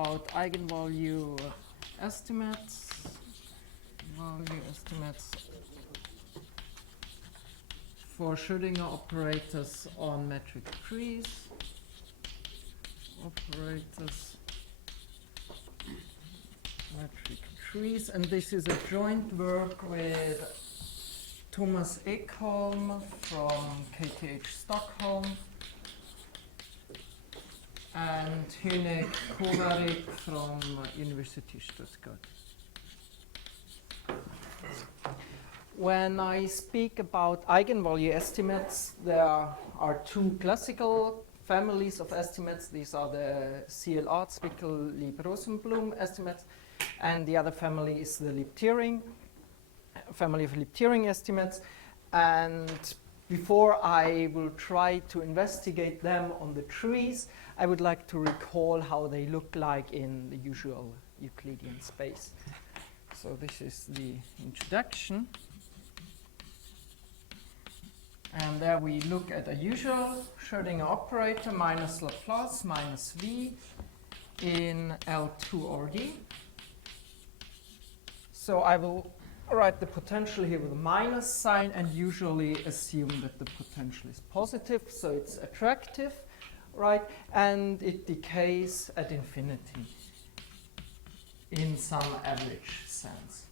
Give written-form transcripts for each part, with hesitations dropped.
About eigenvalue estimates, value estimates for Schrödinger operators on metric trees. Operators, metric trees, and this is a joint work with Thomas Ekholm from KTH Stockholm and Hynek Kovarik from University Stuttgart. When I speak about eigenvalue estimates, there are two classical families of estimates. These are the CLR, Zwickel, Lieb, Rosenblum estimates, and the other family is the Lieb-Thiering, family of Lieb-Thiering estimates. And before I will try to investigate them on the trees, I would like to recall how they look like in the usual Euclidean space. So this is the introduction. And there we look at a usual Schrödinger operator minus Laplace minus V in L2 or D. So I will write the potential here with a minus sign and usually assume that the potential is positive, so it's attractive, right? And it decays at infinity in some average sense.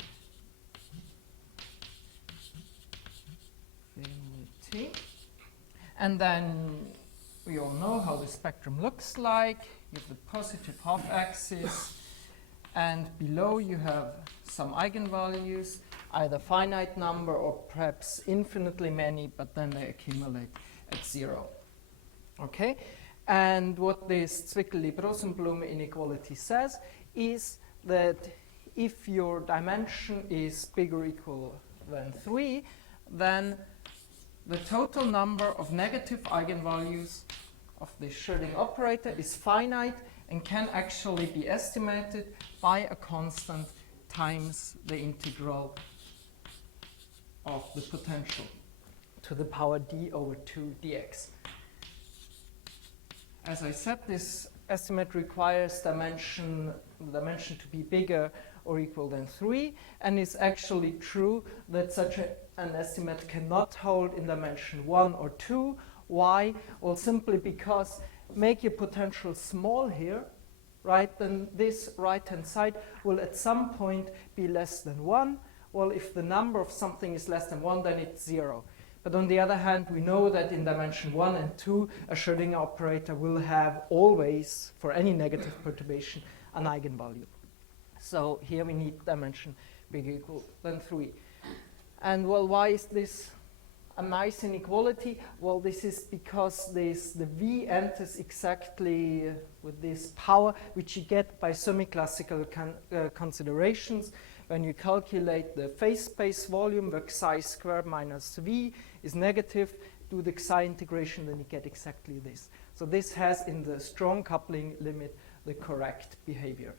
Infinity. And then we all know how the spectrum looks like. You have the positive half-axis, and below you have some eigenvalues, either finite number or perhaps infinitely many, but then they accumulate at 0. Okay? And what this Zwickel-Lieb-Rosenblum inequality says is that if your dimension is bigger or equal than 3, then the total number of negative eigenvalues of the Schrödinger operator is finite and can actually be estimated by a constant times the integral of the potential to the power d over 2 dx. As I said, this estimate requires the dimension to be bigger or equal than 3, and it's actually true that such an estimate cannot hold in dimension 1 or 2. Why? Well, simply because make your potential small here, right, then this right-hand side will at some point be less than 1. Well, if the number of something is less than 1, then it's 0. But on the other hand, we know that in dimension 1 and 2, a Schrödinger operator will have always, for any negative perturbation, an eigenvalue. So here we need dimension bigger or equal than 3. And well, why is this a nice inequality? Well, this is because the V enters exactly with this power, which you get by semi-classical considerations. When you calculate the phase space volume, where psi squared minus V is negative, do the psi integration, then you get exactly this. So this has, in the strong coupling limit, the correct behavior.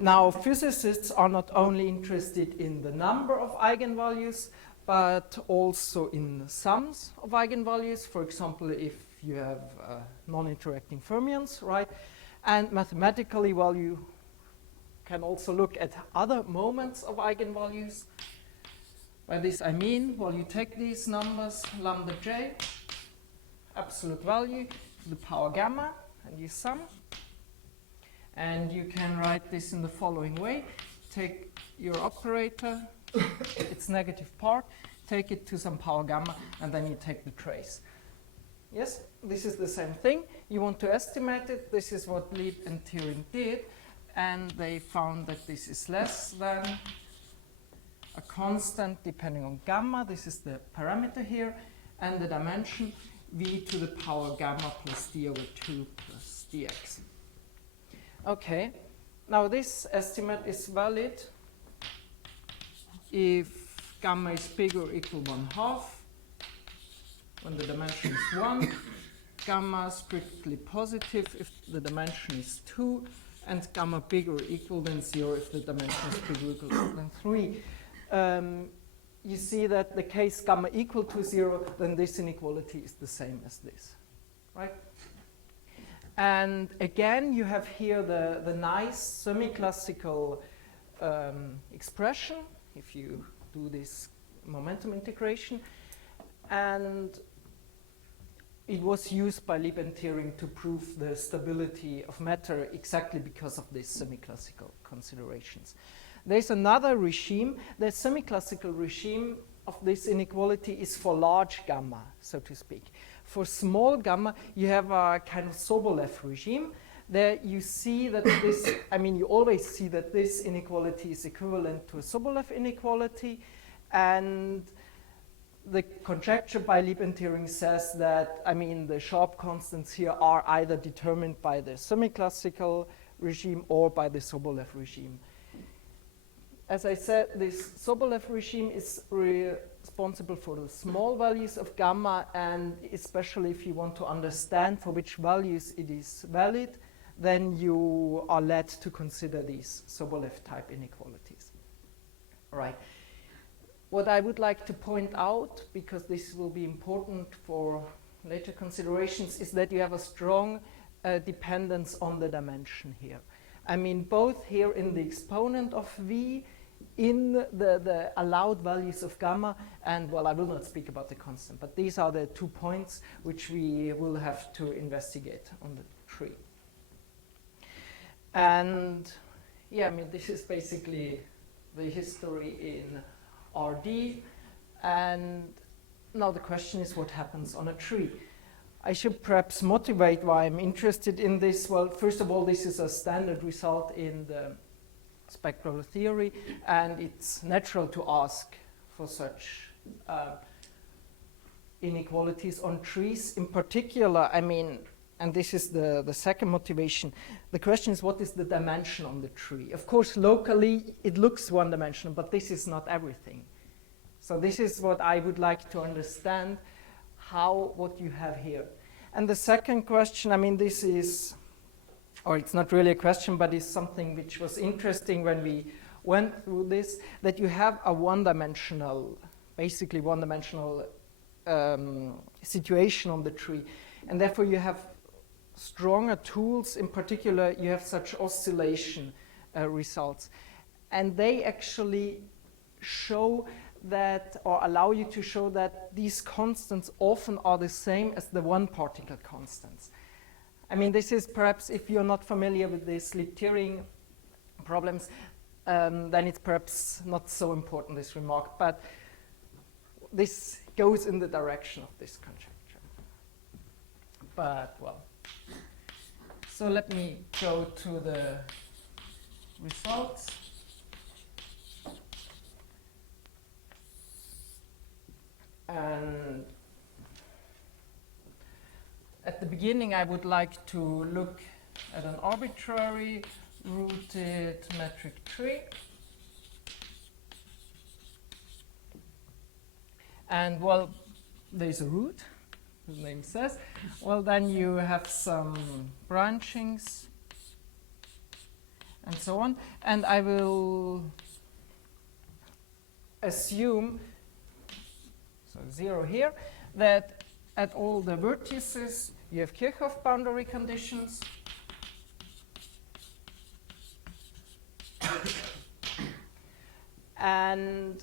Now, physicists are not only interested in the number of eigenvalues, but also in the sums of eigenvalues. For example, if you have non-interacting fermions, right? And mathematically, well, you can also look at other moments of eigenvalues. By this I mean, well, you take these numbers, lambda j, absolute value, to the power gamma, and you sum. And you can write this in the following way. Take your operator, its negative part, take it to some power gamma, and then you take the trace. Yes, this is the same thing. You want to estimate it. This is what Lieb and Thiering did. And they found that this is less than a constant depending on gamma. This is the parameter here. And the dimension v to the power gamma plus d over 2 plus dx. Okay, now this estimate is valid if gamma is bigger or equal 1/2, when the dimension is 1, gamma strictly positive if the dimension is 2, and gamma bigger or equal than 0 if the dimension is bigger or equal than 3. You see that the case gamma equal to 0, then this inequality is the same as this, right? And again, you have here the nice semi-classical expression, if you do this momentum integration. And it was used by Lieb and Thierry to prove the stability of matter exactly because of these semi-classical considerations. There's another regime. The semi-classical regime of this inequality is for large gamma, so to speak. For small gamma, you have a kind of Sobolev regime. There you see that this, I mean, you always see that this inequality is equivalent to a Sobolev inequality. And the conjecture by Lieb and Thierry says that, I mean, the sharp constants here are either determined by the semi-classical regime or by the Sobolev regime. As I said, this Sobolev regime is responsible for the small values of gamma, and especially if you want to understand for which values it is valid, then you are led to consider these Sobolev type inequalities. All right. What I would like to point out, because this will be important for later considerations, is that you have a strong dependence on the dimension here. I mean, both here in the exponent of V, in the allowed values of gamma, and, well, I will not speak about the constant, but these are the 2 points which we will have to investigate on the tree. And, yeah, I mean, this is basically the history in RD, and now the question is what happens on a tree. I should perhaps motivate why I'm interested in this. Well, first of all, this is a standard result in the spectral theory, and it's natural to ask for such inequalities on trees. In particular, I mean, and this is the second motivation, the question is what is the dimension on the tree? Of course, locally it looks one-dimensional, but this is not everything. So this is what I would like to understand, what you have here. And the second question, I mean, this is, or it's not really a question, but it's something which was interesting when we went through this, that you have a one-dimensional, basically one-dimensional situation on the tree. And therefore you have stronger tools. In particular, you have such oscillation results. And they actually show that, or allow you to show that these constants often are the same as the one-particle constants. I mean, this is perhaps, if you're not familiar with these Lieb-Thierry problems, then it's perhaps not so important, this remark, but this goes in the direction of this conjecture. But, well, so let me go to the results. And at the beginning, I would like to look at an arbitrary rooted metric tree. And, well, there's a root, as the name says. Well, then you have some branchings and so on. And I will assume, so 0 here, that at all the vertices you have Kirchhoff boundary conditions. And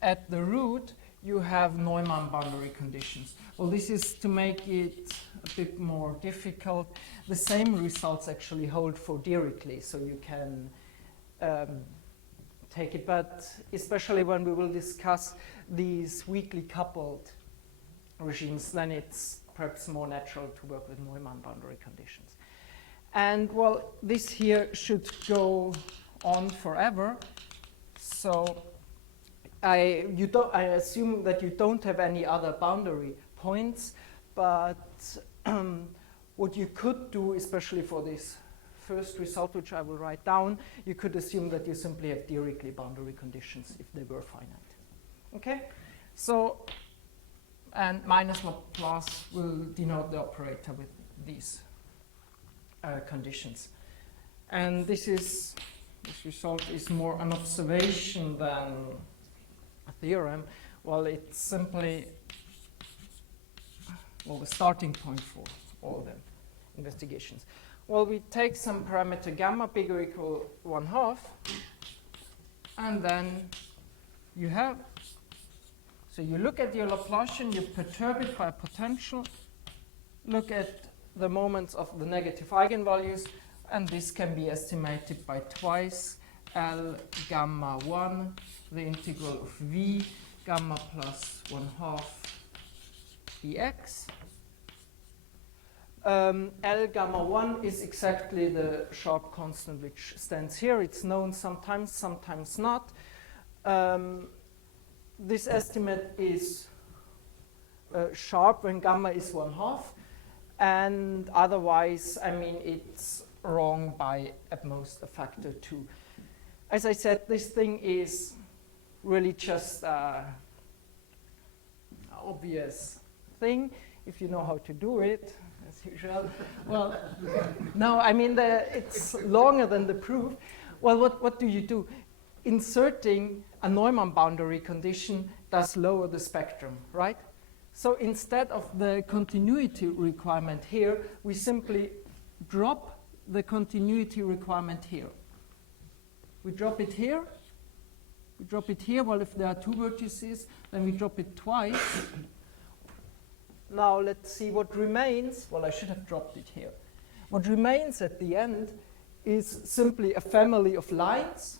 at the root you have Neumann boundary conditions. Well, this is to make it a bit more difficult. The same results actually hold for Dirichlet, so you can take it, but especially when we will discuss these weakly coupled regimes, then it's perhaps more natural to work with Neumann boundary conditions. And, well, this here should go on forever. So I assume that you don't have any other boundary points, but what you could do, especially for this first result, which I will write down, you could assume that you simply have Dirichlet boundary conditions if they were finite. Okay? So, and minus Laplace will denote the operator with these conditions. And this result is more an observation than a theorem. Well, it's simply, well, the starting point for all of them. investigations. Well, we take some parameter gamma bigger or equal 1/2, and then you have, so you look at your Laplacian, you perturb it by potential, look at the moments of the negative eigenvalues, and this can be estimated by twice L gamma 1, the integral of V gamma plus 1/2 dx. L gamma 1 is exactly the sharp constant which stands here. It's known sometimes, sometimes not. This estimate is sharp when gamma is 1/2, and otherwise, I mean, it's wrong by at most a factor 2. As I said, this thing is really just an obvious thing if you know how to do it, as usual. Well, no, I mean, it's longer than the proof. Well, what do you do? Inserting a Neumann boundary condition does lower the spectrum, right? So instead of the continuity requirement here, we simply drop the continuity requirement here. We drop it here. We drop it here. Well, if there are two vertices, then we drop it twice. Now let's see what remains. Well, I should have dropped it here. What remains at the end is simply a family of lines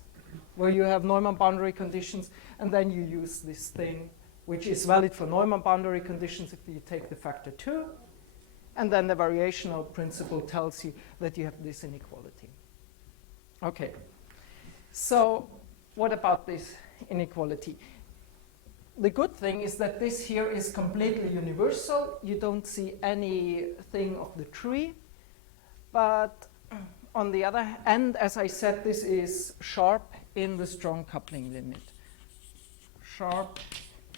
where you have Neumann boundary conditions, and then you use this thing, which is valid for Neumann boundary conditions if you take the factor 2. And then the variational principle tells you that you have this inequality. Okay. So what about this inequality? The good thing is that this here is completely universal. You don't see anything of the tree. But on the other hand, as I said, this is sharp in the strong coupling limit. Sharp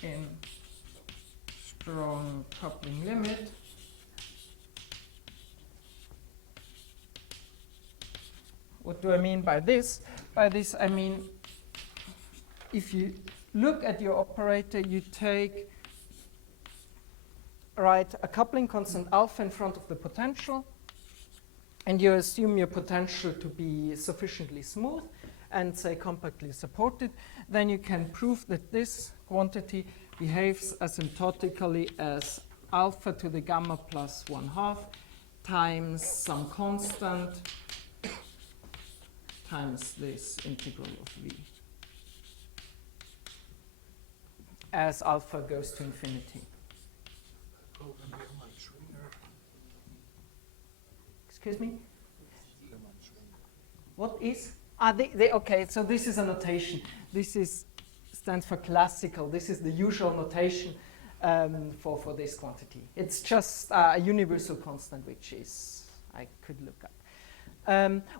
in strong coupling limit. What do I mean by this? By this, I mean, if you look at your operator, you take, right, a coupling constant alpha in front of the potential, and you assume your potential to be sufficiently smooth and, say, compactly supported, then you can prove that this quantity behaves asymptotically as alpha to the gamma plus 1/2 times some constant times this integral of V as alpha goes to infinity. Excuse me? What is? Okay, so this is a notation. This stands for classical. This is the usual notation for this quantity. It's just a universal constant, which is, I could look up.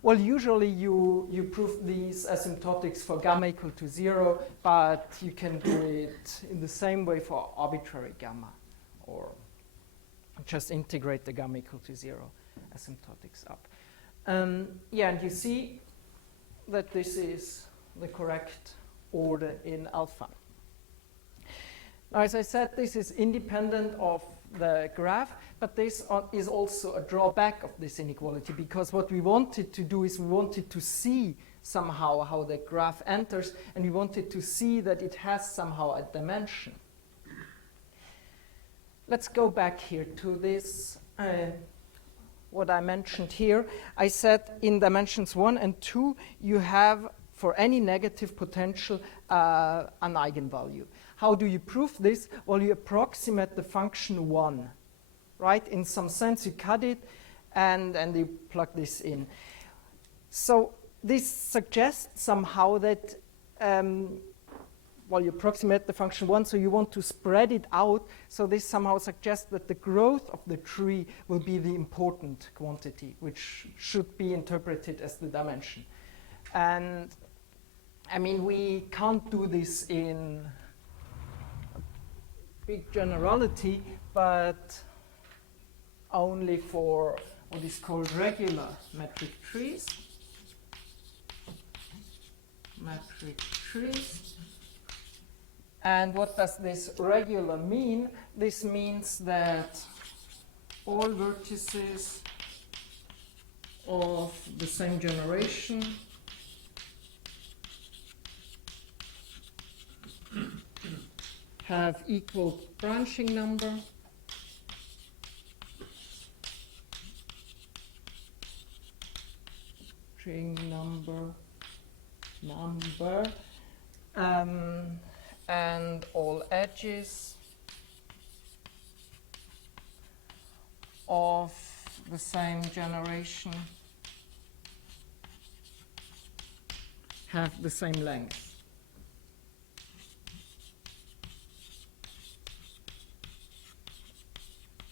Well, usually you prove these asymptotics for gamma equal to 0, but you can do it in the same way for arbitrary gamma, or just integrate the gamma equal to 0 asymptotics up. Yeah, and you see that this is the correct order in alpha. Now, as I said, this is independent of the graph, but this is also a drawback of this inequality, because what we wanted to do is we wanted to see somehow how the graph enters, and we wanted to see that it has somehow a dimension. Let's go back here to this, what I mentioned here. I said in dimensions 1 and 2, you have, for any negative potential, an eigenvalue. How do you prove this? Well, you approximate the function 1, right? In some sense, you cut it, and you plug this in. So this suggests somehow that, well, you approximate the function 1, so you want to spread it out. So this somehow suggests that the growth of the tree will be the important quantity, which should be interpreted as the dimension. And, I mean, we can't do this in big generality, but only for what is called regular metric trees. Metric trees. And what does this regular mean? This means that all vertices of the same generation have equal branching number and all edges of the same generation have the same length.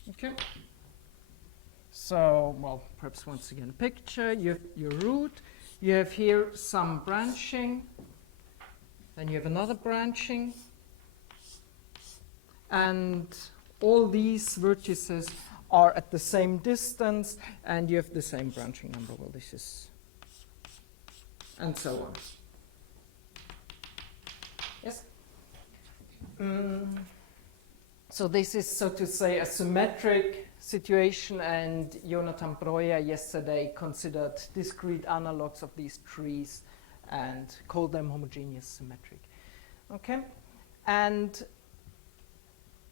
Okay. So, well, perhaps once again a picture. You have your root. You have here some branching. Then you have another branching. And all these vertices are at the same distance, and you have the same branching number. Well, this is, and so on. Yes? So this is, so to say, a symmetric situation, and Jonathan Breuer yesterday considered discrete analogs of these trees and called them homogeneous symmetric. Okay? And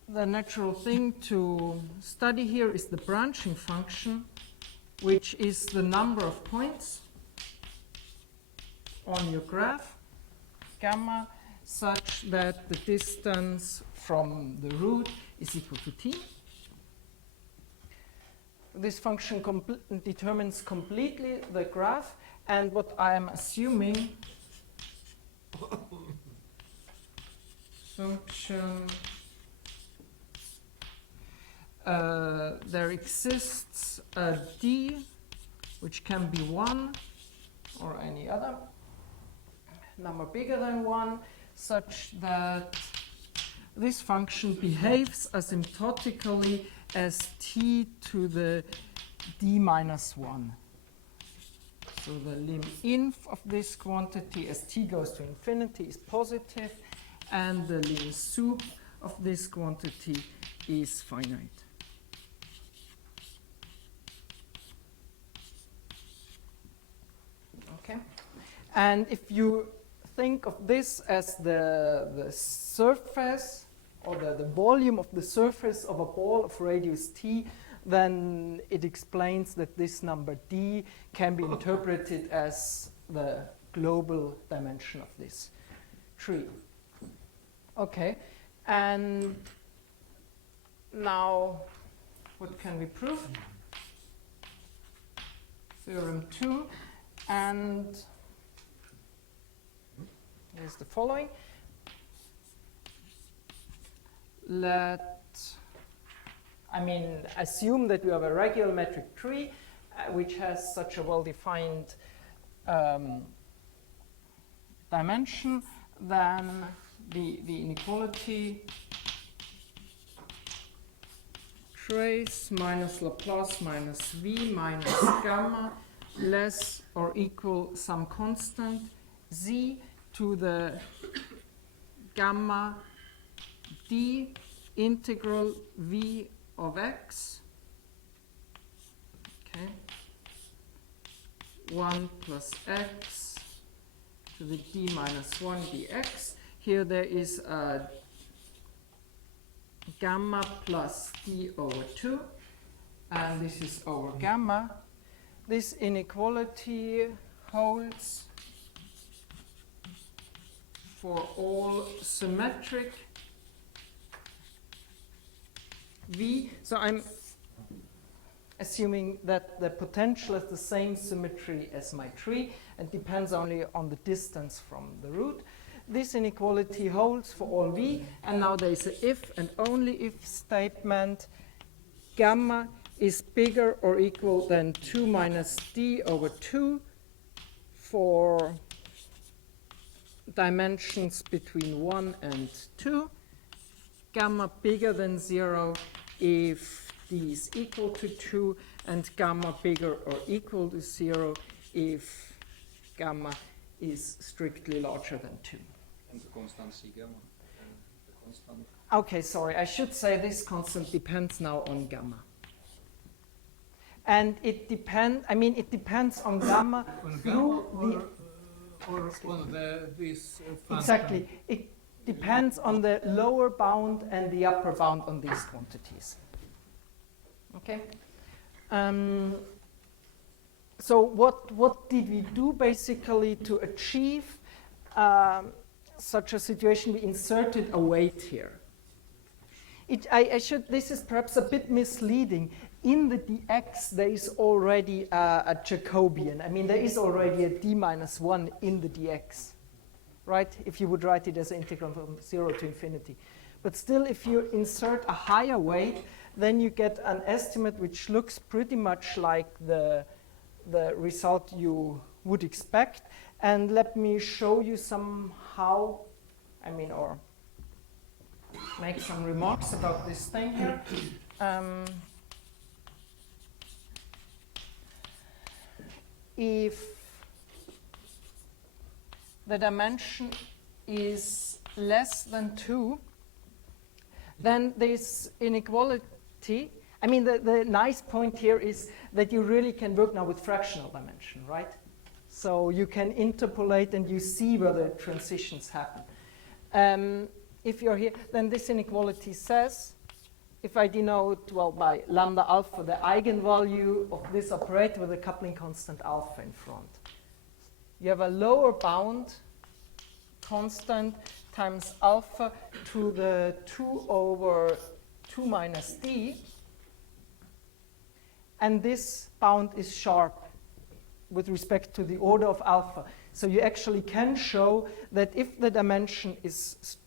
the natural thing to study here is the branching function, which is the number of points on your graph, gamma, such that the distance from the root is equal to t. This function determines completely the graph, and what I am assuming, function, there exists a d, which can be 1 or any other number bigger than 1, such that this function behaves asymptotically as t to the d minus 1. So the lim inf of this quantity as t goes to infinity is positive, and the lim sup of this quantity is finite. Okay? And if you think of this as the surface, or the volume of the surface of a ball of radius t, then it explains that this number d can be interpreted as the global dimension of this tree. Okay, and now what can we prove? Theorem 2, and here's the following. Assume that you have a regular metric tree which has such a well-defined dimension, then the inequality trace minus Laplace minus v minus gamma less or equal some constant z to the gamma d integral v of x, okay, 1 plus x to the d minus 1 dx. Here there is a gamma plus d over 2, and this is over gamma. This inequality holds for all symmetric v. So I'm assuming that the potential has the same symmetry as my tree and depends only on the distance from the root. This inequality holds for all v, and now there is an if and only if statement. Gamma is bigger or equal than 2 minus d over 2 for dimensions between 1 and 2. Gamma bigger than 0 if d is equal to 2, and gamma bigger or equal to 0 if gamma is strictly larger than 2. And the constant c gamma. The constant. Okay, sorry, I should say this constant depends now on gamma. And it depends on gamma On through gamma the or on this function? exactly. It depends on the lower bound and the upper bound on these quantities. Okay. So what did we do basically to achieve such a situation? We inserted a weight here. This is perhaps a bit misleading. In the dx, there is already a Jacobian. I mean, there is already a d minus 1 in the dx, right? If you would write it as an integral from 0 to infinity. But still, if you insert a higher weight, then you get an estimate which looks pretty much like the result you would expect. And let me show you somehow, or make some remarks about this thing here. If the dimension is less than 2, then this inequality, the nice point here is that you really can work now with fractional dimension, right? So you can interpolate and you see where the transitions happen. If you're here, then this inequality says, if I denote, by lambda alpha, the eigenvalue of this operator with a coupling constant alpha in front. You have a lower bound constant times alpha to the 2 over 2 minus d. And this bound is sharp with respect to the order of alpha. So you actually can show that if the dimension is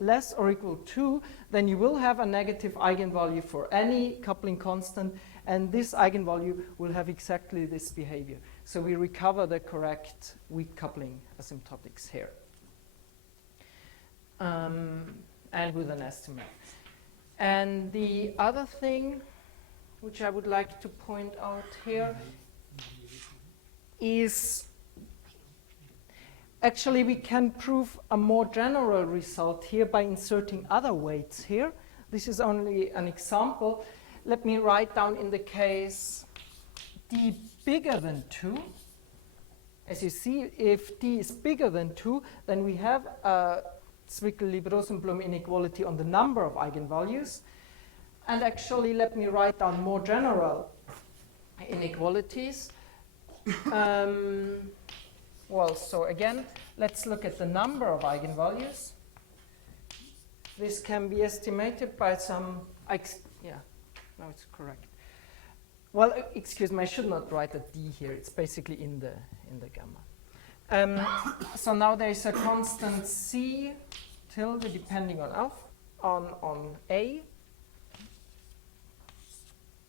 less or equal to, then you will have a negative eigenvalue for any coupling constant, and this eigenvalue will have exactly this behavior. So we recover the correct weak coupling asymptotics here. And with an estimate. And the other thing which I would like to point out here is actually we can prove a more general result here by inserting other weights here. This is only an example. Let me write down in the case d bigger than 2. As you see, if d is bigger than 2, then we have a Zwickeli-Rosenblum inequality on the number of eigenvalues. And actually, let me write down more general inequalities. So again, let's look at the number of eigenvalues. This can be estimated by some, no, it's correct. Well, excuse me, I should not write a d here. It's basically in the gamma. So now there is a constant c tilde depending on alpha, on a,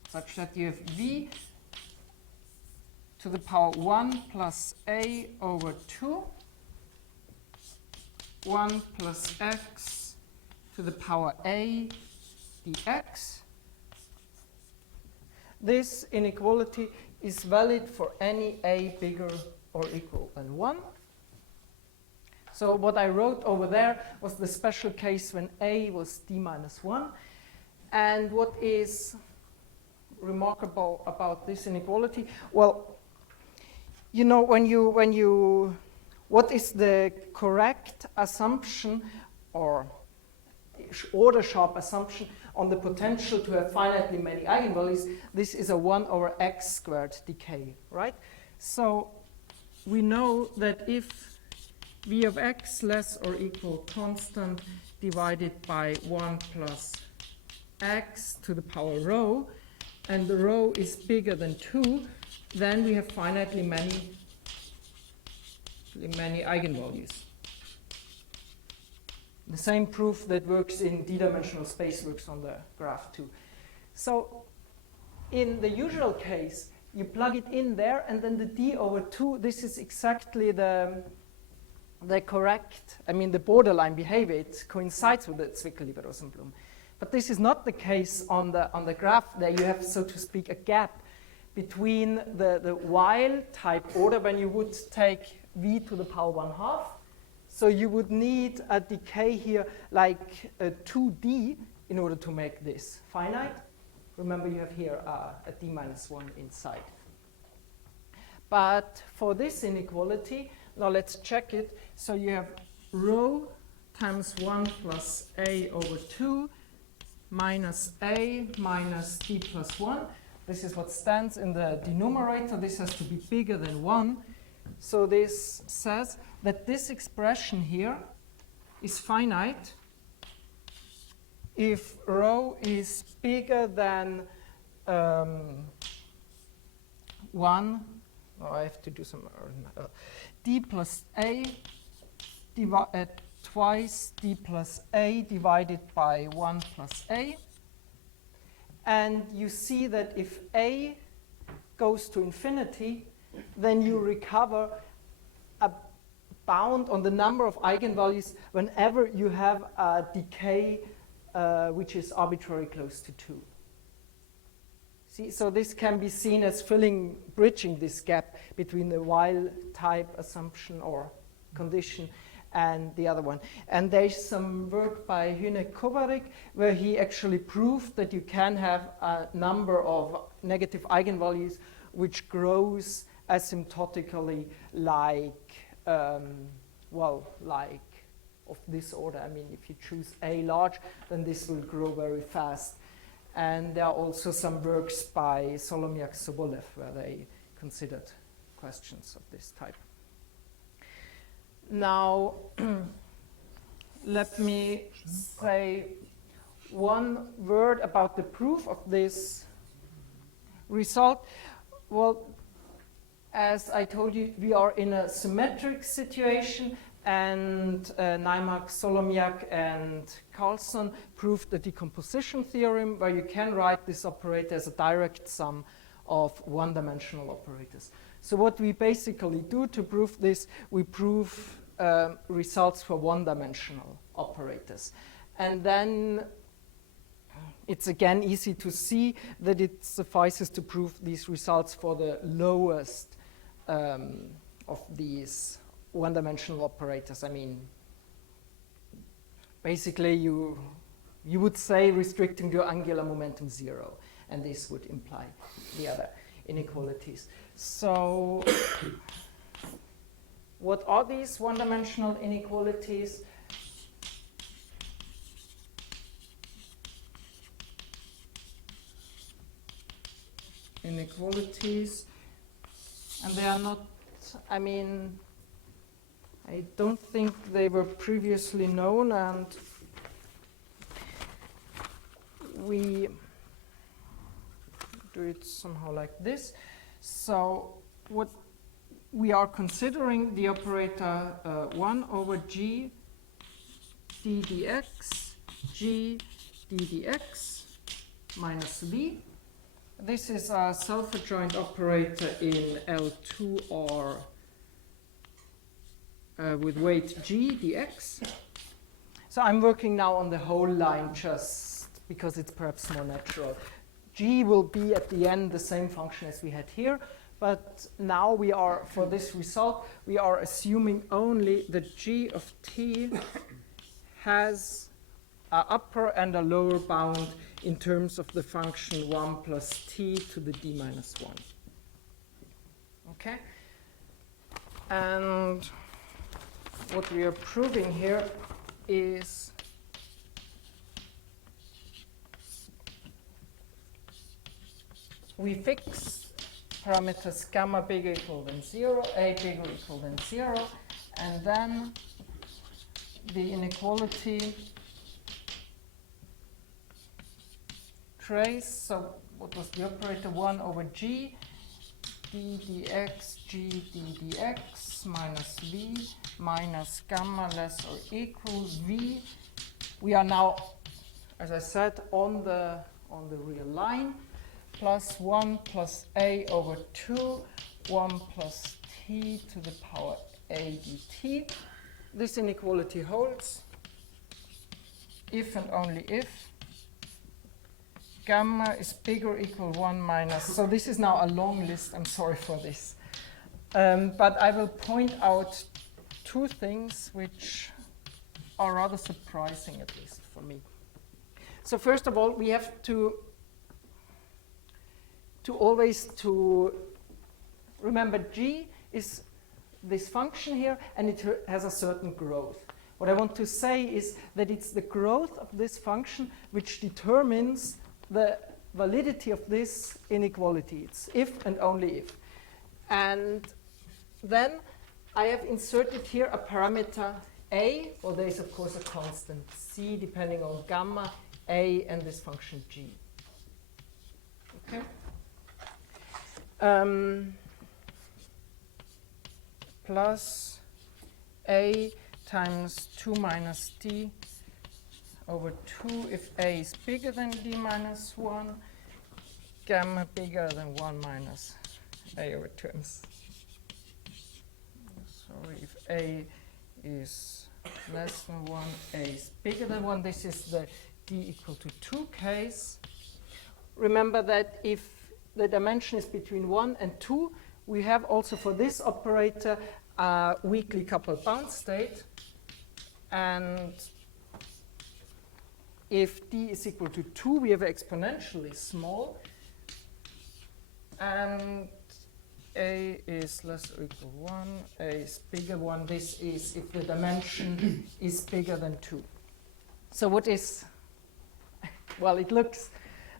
such that you have v to the power 1 plus a over 2, 1 plus x to the power a dx. This inequality is valid for any a bigger or equal than 1. So what I wrote over there was the special case when a was d minus 1. And what is remarkable about this inequality? Well, you know, what is the correct assumption or order sharp assumption on the potential to have finitely many eigenvalues? This is a 1 over x squared decay, right? So we know that if v of x less or equal constant divided by 1 plus x to the power rho, and the rho is bigger than 2, then we have finitely many eigenvalues. The same proof that works in d-dimensional space works on the graph too. So in the usual case, you plug it in there, and then the d over 2, this is exactly the correct, the borderline behavior. It coincides with the Zwickeli-Rosenblum. But this is not the case on the graph. There you have, so to speak, a gap between the while type order when you would take v to the power 1/2. So you would need a decay here like 2d in order to make this finite. Remember, you have here a d minus 1 inside. But for this inequality, now let's check it. So you have rho times 1 plus a over 2 minus a minus d plus 1. This is what stands in the denominator. This has to be bigger than 1. So this says that this expression here is finite if rho is bigger than 1. Oh, I have to do some d plus a twice d plus a divided by 1 plus a. And you see that if a goes to infinity, then you recover a bound on the number of eigenvalues whenever you have a decay which is arbitrarily close to 2. See, so this can be seen as bridging this gap between the while type assumption or condition and the other one. And there's some work by Hynek-Kovarik where he actually proved that you can have a number of negative eigenvalues which grows asymptotically like, like of this order. I mean, if you choose A large, then this will grow very fast. And there are also some works by Solomiak-Sobolev where they considered questions of this type. Now, let me say one word about the proof of this result. Well, as I told you, we are in a symmetric situation, and Naimark, Solomiak, and Carlson proved the decomposition theorem where you can write this operator as a direct sum of one-dimensional operators. So what we basically do to prove this, we prove results for one-dimensional operators. And then it's again easy to see that it suffices to prove these results for the lowest of these one-dimensional operators. I mean, basically you would say restricting to angular momentum 0, and this would imply the other inequalities. So what are these one-dimensional inequalities? Inequalities, and they are not, I mean, I don't think they were previously known, and we do it somehow like this. So what we are considering the operator 1 over g d dx g d dx minus v. This is a self-adjoint operator in L2 or with weight g dx. So I'm working now on the whole line just because it's perhaps more natural. G will be at the end the same function as we had here, but now we are, for this result, we are assuming only that g of t has an upper and a lower bound in terms of the function 1 plus t to the d minus 1. Okay? And what we are proving here is we fix parameters gamma bigger equal than 0, a bigger equal than 0, and then the inequality trace, so what was the operator 1 over g d dx g d dx minus v minus gamma less or equal v. We are now, as I said, on the real line, plus 1 plus a over 2, 1 plus t to the power a dt. This inequality holds if and only if gamma is bigger or equal 1 minus. So this is now a long list. I'm sorry for this. But I will point out two things which are rather surprising, at least for me. So first of all, we have to to always to remember G is this function here, and it has a certain growth. What I want to say is that it's the growth of this function which determines the validity of this inequality. It's if and only if. And then I have inserted here a parameter A. Well, there is, of course, a constant C depending on gamma, A, and this function G. Okay? Plus A times 2 minus D over 2 if A is bigger than D minus 1, gamma bigger than 1 minus A over 2. Sorry, if A is less than 1, A is bigger than 1. This is the D equal to 2 case. Remember that if the dimension is between 1 and 2, we have also for this operator a weakly coupled bound state. And if D is equal to 2, we have exponentially small. And A is less or equal to 1, A is bigger 1. This is if the dimension is bigger than 2. So what is, well, it looks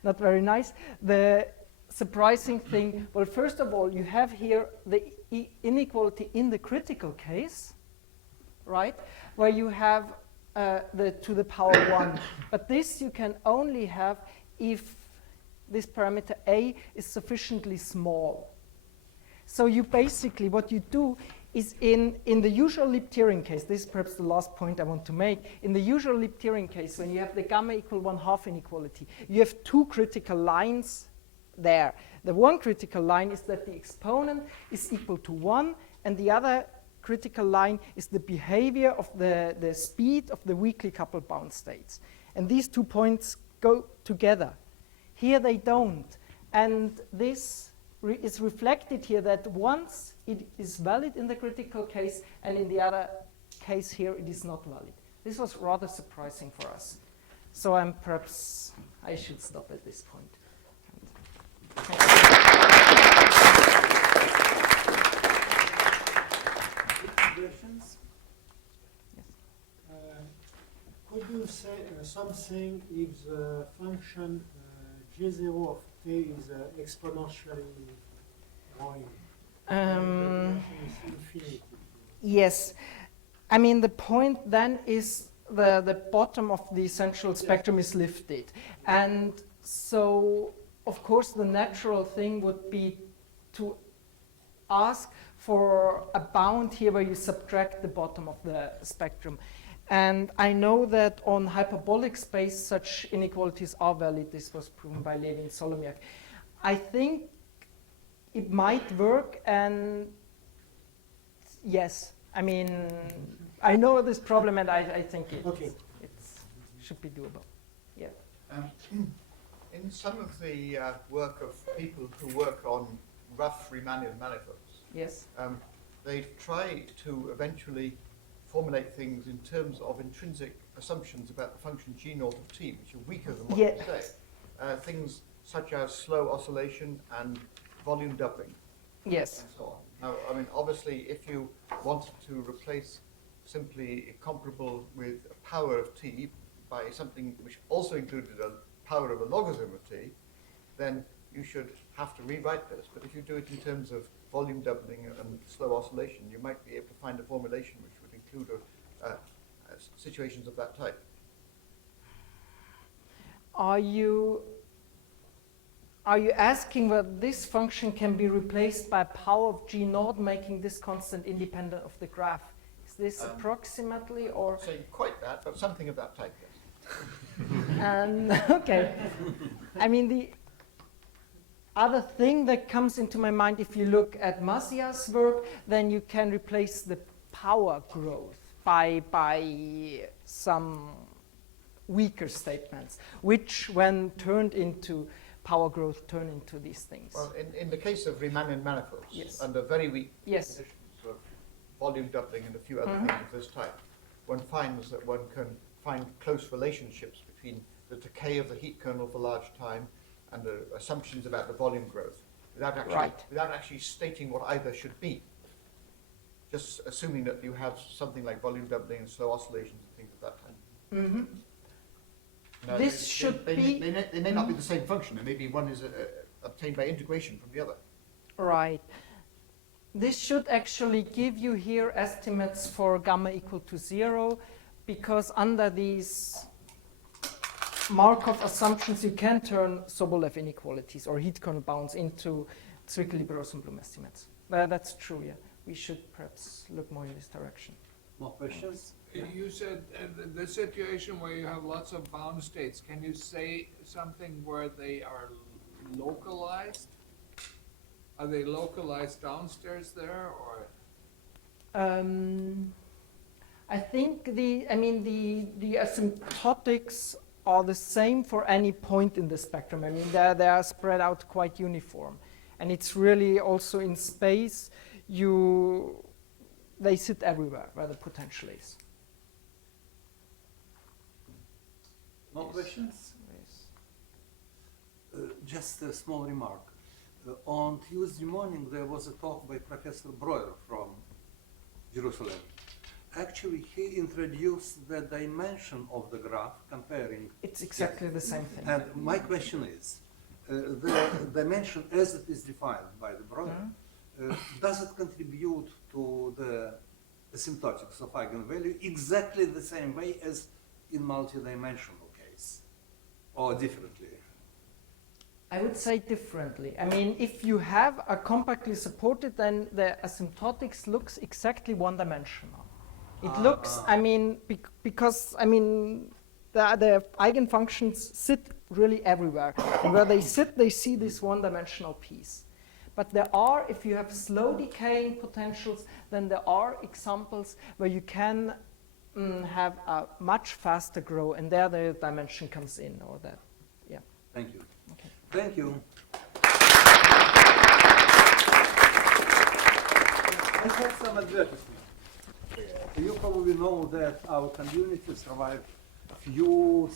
not very nice. The surprising thing, well, first of all, you have here the inequality in the critical case, right, where you have the to the power 1. But this you can only have if this parameter A is sufficiently small. So you basically, what you do is in the usual Liptarian case, this is perhaps the last point I want to make, in the usual Liptarian case, when you have the gamma equal 1/2 inequality, you have two critical lines there. The one critical line is that the exponent is equal to 1, and the other critical line is the behavior of the speed of the weakly coupled bound states. And these 2 points go together. Here they don't. And this is reflected here that once it is valid in the critical case, and in the other case here it is not valid. This was rather surprising for us. So perhaps I should stop at this point. Questions? Yes. Could you say something if the function G0 of t is exponentially growing? The relation is infinity. Yes. I mean, the point then is the bottom of the central spectrum is lifted. And so, of course, the natural thing would be to ask for a bound here where you subtract the bottom of the spectrum. And I know that on hyperbolic space, such inequalities are valid. This was proven by Levy and Solomiak. I think it might work, and yes, I mean, I know this problem, and I think it should be doable. Yeah. In some of the work of people who work on rough Riemannian manifolds, Yes. they try to eventually formulate things in terms of intrinsic assumptions about the function G0 of t, which are weaker than what you say. Things such as slow oscillation and volume doubling. Yes. And so on. Now, I mean, obviously, if you wanted to replace simply comparable with a power of t by something which also included a power of a logarithm of t, then you should have to rewrite this. But if you do it in terms of volume doubling and slow oscillation, you might be able to find a formulation which would include situations of that type. Are you asking whether this function can be replaced by power of G0, making this constant independent of the graph? Is this approximately, or? Not saying quite that, but something of that type, yes. Okay. I mean, the other thing that comes into my mind, if you look at Mazia's work, then you can replace the power growth by some weaker statements, which, when turned into power growth, turn into these things. Well, in the case of Riemannian manifolds, Yes. under very weak Yes. conditions of volume doubling and a few other things of this type, one finds that one can find close relationships between the decay of the heat kernel for large time and the assumptions about the volume growth, Right. without actually stating what either should be. Just assuming that you have something like volume doubling and slow oscillations and things of that kind. Mhm. Now, This should be- They may not be the same function. It may be one is obtained by integration from the other. Right. This should actually give you here estimates for gamma equal to 0, because under these Markov assumptions, you can turn Sobolev inequalities or heat kernel bounds into Zwicky-Liberosen-Blum estimates. That's true, yeah. We should perhaps look more in this direction. More questions? You said the situation where you have lots of bound states, can you say something where they are localized? Are they localized downstairs there, or? I think the asymptotics are the same for any point in the spectrum. I mean, they are spread out quite uniform. And it's really also in space, they sit everywhere where the potential is. More questions? Yes. Just a small remark. On Tuesday morning, there was a talk by Professor Breuer from Jerusalem. Actually, he introduced the dimension of the graph, comparing. It's exactly the same thing. And my question is, the dimension as it is defined by the Breuer, does it contribute to the asymptotics of eigenvalue exactly the same way as in multidimensional case, or differently? I would say differently. I mean, if you have a compactly supported, then the asymptotics looks exactly one-dimensional. It looks, I mean, because, I mean, the eigenfunctions sit really everywhere. And where they sit, they see this one-dimensional piece. But there are, if you have slow decaying potentials, then there are examples where you can have a much faster grow, and there the dimension comes in, or that, yeah. Thank you. Okay. Thank you. I have some advertisement. You probably know that our community survived few